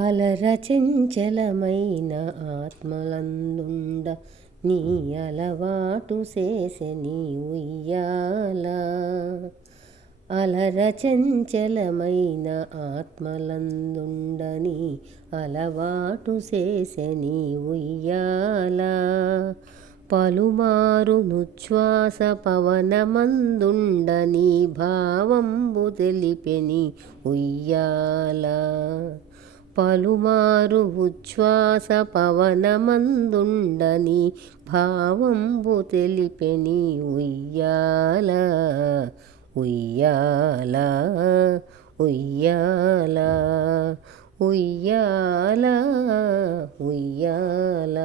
అలర చెంచలమైన ఆత్మలందుండ నీ అలవాటు చేసెని ఉయ్యాల. అలర చెంచలమైన ఆత్మలందుండ నీ అలవాటు చేసెని ఉయ్యాల. పలుమారు నుచ్ఛ్వాస పవనమందుండ నీ భావంబు తెలిపెని ఉయ్యాల. పలుమారు ఉచ్ఛ్వాస పవనమందుండ నీ భావంబు తెలిపెని ఉయ్యాల. ఉయ్యాల ఉయ్యాల ఉయ్యాల ఉయ్యాల.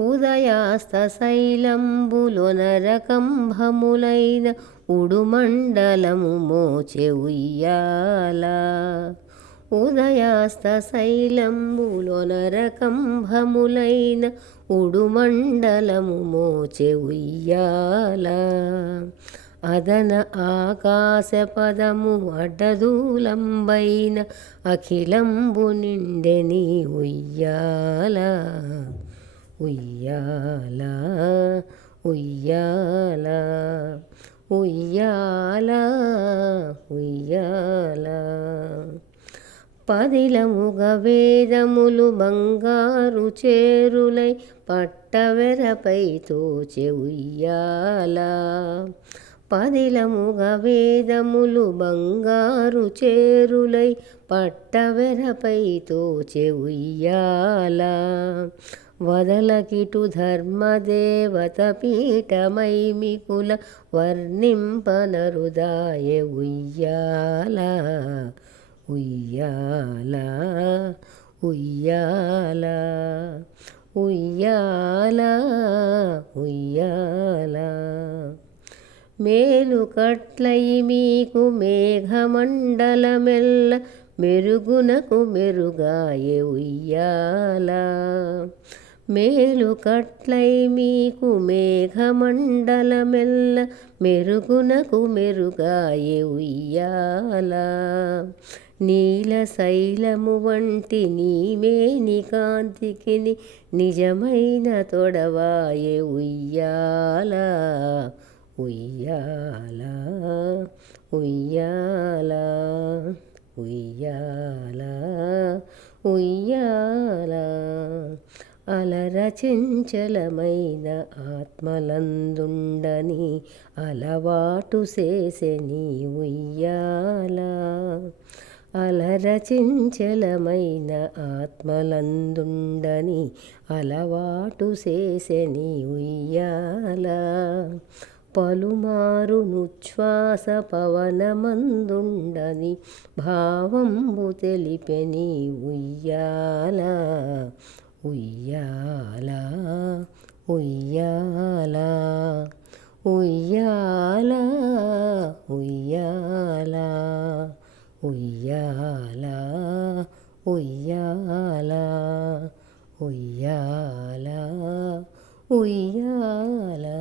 ఉదయాస్త శైలంబులొనరకంభములైన ఉడుమండలము మోచె ఉయ్యాల. ఉదయాస్త శైలంబులొనరకంభములైన ఉడుమండలము మోచె ఉయ్యాల. అదన ఆకాశ పదము అడ్డదూలంబైన అఖిలంబు నిండెని ఉయ్యాల. ఉయ్యాల ఉయ్యాల ఉయ్యాల ఉయ్యాల. పదిలముగ వేదములు బంగారు చేరులై పట్టవెరపై తోచె ఉయ్యాల. పదిలముగ వేదములు బంగారు చేరులై పట్టవెరపై తోచె ఉయ్యాల. వదలకిటు ధర్మదేవత పీఠమైమికుల వర్ణింపనరుదాయె ఉయ్యాల. ఉయ్యాల ఉయ్యాల ఉయ్యాల ఉయ్యాల. మేలుకట్లై మీకు మేఘమండలమెల్ల మెరుగునకు మెరుగాయె ఉయ్యాల. మేలుకట్లై మీకు మేఘమండలమెల్ల మెరుగునకు మెరుగాయె ఉయ్యాల. నీలశైలము వంటి నీమేని కాంతికి నిజమైన తొడవాయె ఉయ్యాల. ఉయ్యాల ఉయ్యాల ఉయ్యాల ఉయ్యాల. అలర చెంచలమైన ఆత్మలందుండ నీ అలవాటు చేసెని ఉయ్యాల. అలర చెంచలమైన ఆత్మలందుండ నీ అలవాటు చేసెని ఉయ్యాల. పలుమారు నుచ్ఛ్వాస పవనమందుండ నీ భావంబు తెలిపెని ఉయ్యాల. ఉయ్యాల ఉయ్యాల ఉయ్యాల ఉయ్యాల ఉయ్యాల ఉయ్యాల ఉయ్యాల ఉయ్యాల.